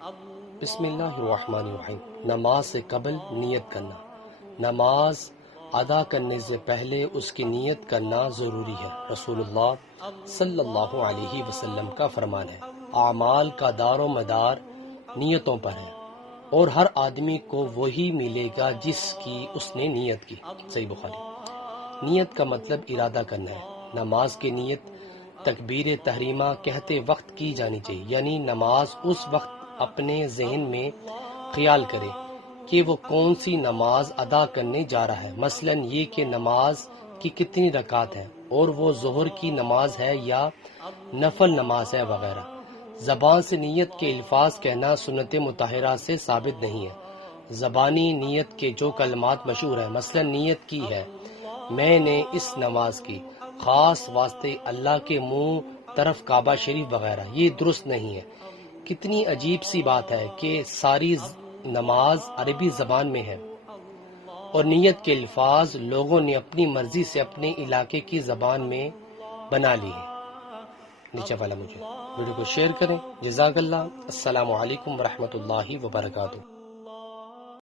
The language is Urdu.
بسم اللہ الرحمن الرحیم۔ نماز سے قبل نیت کرنا۔ نماز ادا کرنے سے پہلے اس کی نیت کرنا ضروری ہے۔ رسول اللہ صلی اللہ علیہ وسلم کا فرمان ہے، اعمال کا دار و مدار نیتوں پر ہے، اور ہر آدمی کو وہی ملے گا جس کی اس نے نیت کی۔ صحیح بخاری۔ نیت کا مطلب ارادہ کرنا ہے۔ نماز کی نیت تکبیر تحریمہ کہتے وقت کی جانی چاہیے، یعنی نماز اس وقت اپنے ذہن میں خیال کرے کہ وہ کون سی نماز ادا کرنے جا رہا ہے، مثلا یہ کہ نماز کی کتنی رکعت ہیں، اور وہ ظہر کی نماز ہے یا نفل نماز ہے وغیرہ۔ زبان سے نیت کے الفاظ کہنا سنت مطہرہ سے ثابت نہیں ہے۔ زبانی نیت کے جو کلمات مشہور ہیں، مثلا نیت کی ہے میں نے اس نماز کی، خاص واسطے اللہ کے منہ طرف کعبہ شریف وغیرہ، یہ درست نہیں ہے۔ کتنی عجیب سی بات ہے کہ ساری نماز عربی زبان میں ہے اور نیت کے الفاظ لوگوں نے اپنی مرضی سے اپنے علاقے کی زبان میں بنا لی ہے۔ نیچے والا مجھے ویڈیو کو شیئر کریں۔ جزاک اللہ۔ السلام علیکم ورحمۃ اللہ وبرکاتہ۔